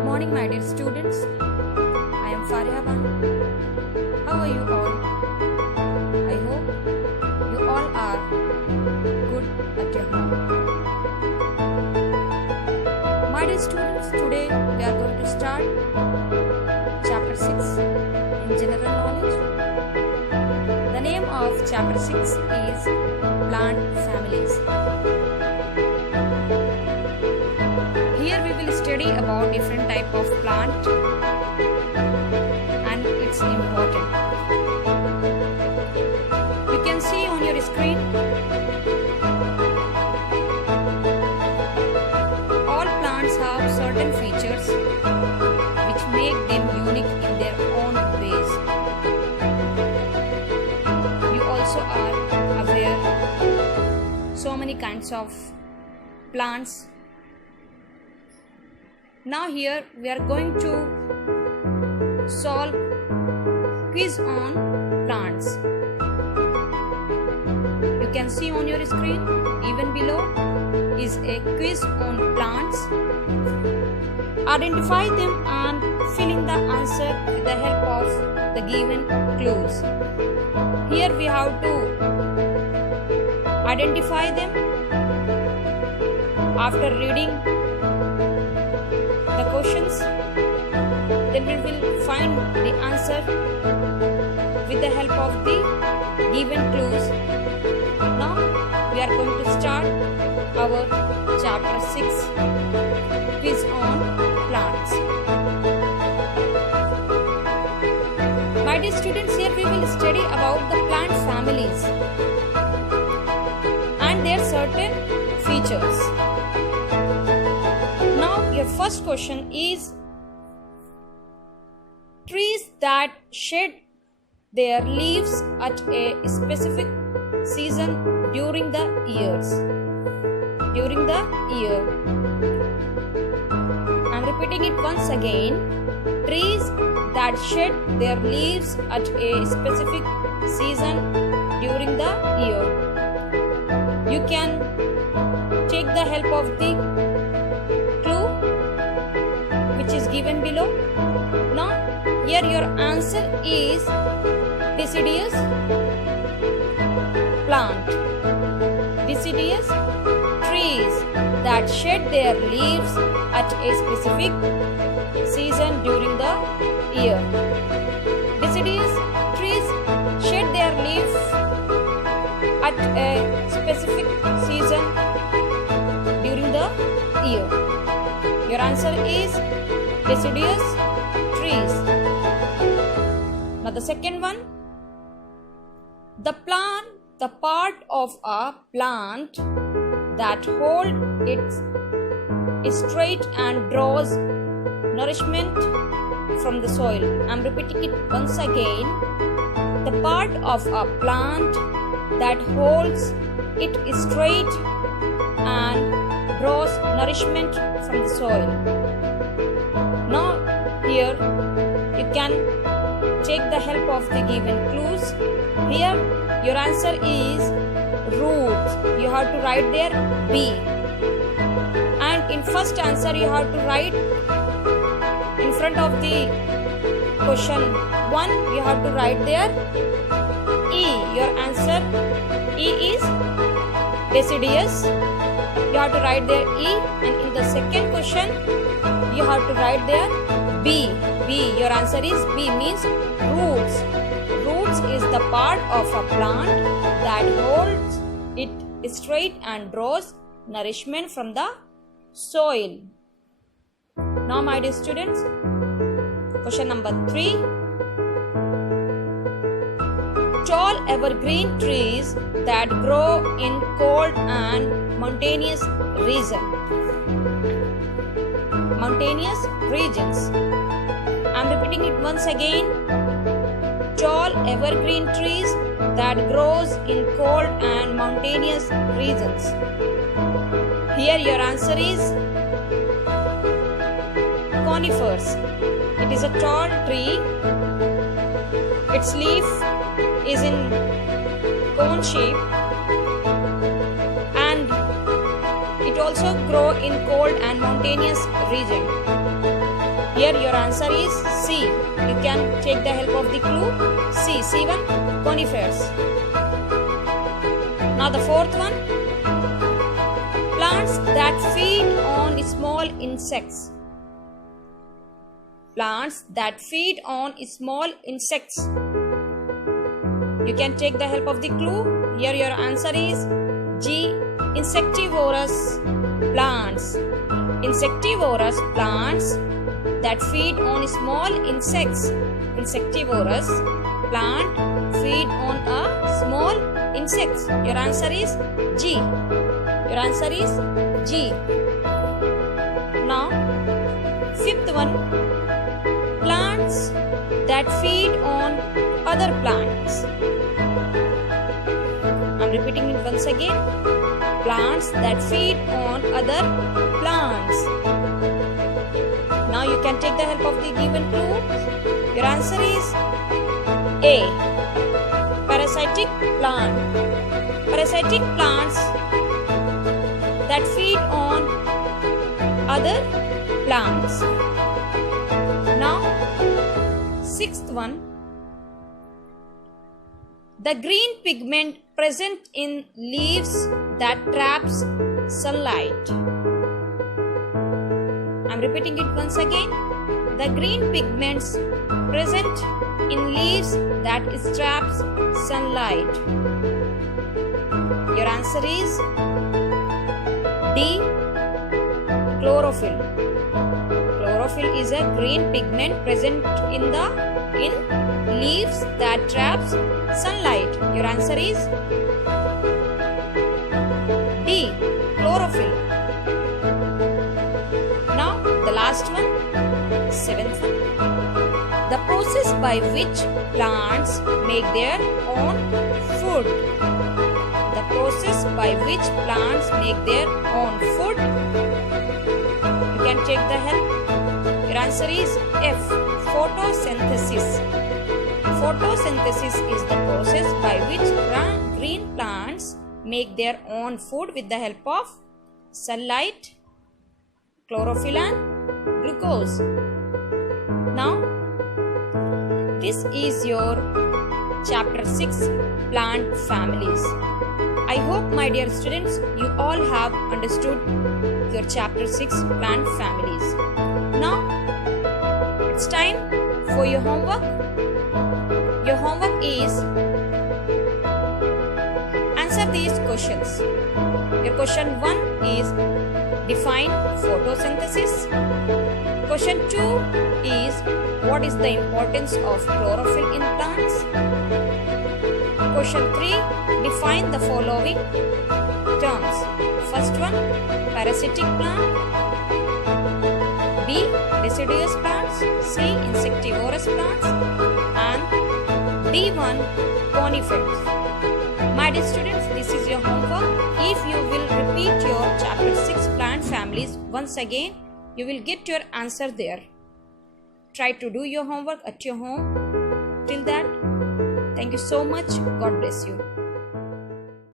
Good morning, my dear students. I am Faria Ban. How are you all? I hope you all are good at your home. My dear students, today we are going to start chapter 6 in general knowledge. The name of chapter 6 is plant families. Here we will study about different type of plant and its important. You can see on your screen all plants have certain features which make them unique in their own ways. You also are aware so many kinds of plants. Now here we are going to solve quiz on plants. You can see on your screen, even below is a quiz on plants. Identify them and fill in the answer with the help of the given clues. Here we have to identify them. After reading the questions, then we will find the answer with the help of the given clues. Now we are going to start our chapter 6 quiz on plants. My dear students, here we will study about the plant families and their certain features. Your first question is trees that shed their leaves at a specific season during the year. I'm repeating it once again. Trees that shed their leaves at a specific season during the year. You can take the help of the which is given below. Now here your answer is deciduous plant. Deciduous trees that shed their leaves at a specific season during the year. Deciduous trees shed their leaves at a specific season during the year. Your answer is deciduous trees. Now the second one, the part of a plant that holds its straight and draws nourishment from the soil. I'm repeating it once again. The part of a plant that holds it straight and draws nourishment from the soil. Now here you can take the help of the given clues. Here your answer is roots. You have to write there B. And in first answer you have to write in front of the question 1, you have to write there E. Your answer E is deciduous. You have to write there E, and in the second question you have to write there B. Your answer is B, means roots. Roots is the part of a plant that holds it straight and draws nourishment from the soil. Now my dear students, question number 3. Tall evergreen trees that grow in cold and mountainous regions. I'm repeating it once again. Tall evergreen trees that grows in cold and mountainous regions. Here your answer is conifers. It is a tall tree. Its leaf is in cone shape and it also grow in cold and mountainous region. Here your answer is C. You can take the help of the clue. C1, conifers. Now the fourth one, plants that feed on small insects. Plants that feed on small insects. You can take the help of the clue. Here your answer is G. Insectivorous plants. Insectivorous plants that feed on small insects. Insectivorous plant feed on a small insects. Your answer is G. Your answer is G. Now, fifth one, plants that feed on other plants. I'm repeating it once again. Plants that feed on other plants. Now you can take the help of the given clue. Your answer is A. Parasitic plant. Parasitic plants that feed on other plants. Now, sixth one, the green pigment present in leaves that traps sunlight. I'm repeating it once again. The green pigments present in leaves that traps sunlight. Your answer is D. Chlorophyll. Chlorophyll is a green pigment present in leaves that traps sunlight. Your answer is D. Chlorophyll. Now the last one, seventh one. The process by which plants make their own food. The process by which plants make their own food. You can take the help. Your answer is F. Photosynthesis. Photosynthesis is the process by which green plants make their own food with the help of sunlight, chlorophyll and glucose. Now, this is your chapter 6, plant families. I hope, my dear students, you all have understood your chapter 6, plant families. Now, it's time for your homework. Your homework is answer these questions. Your question 1 is define photosynthesis. Question 2 is what is the importance of chlorophyll in plants? Question 3, define the following terms. First one, parasitic plant. B, deciduous plants. C, insectivorous plants. And D1, conifers. My dear students, this is your homework. If you will repeat your chapter 6 plant families once again, you will get your answer there. Try to do your homework at your home. Till that, thank you so much. God bless you.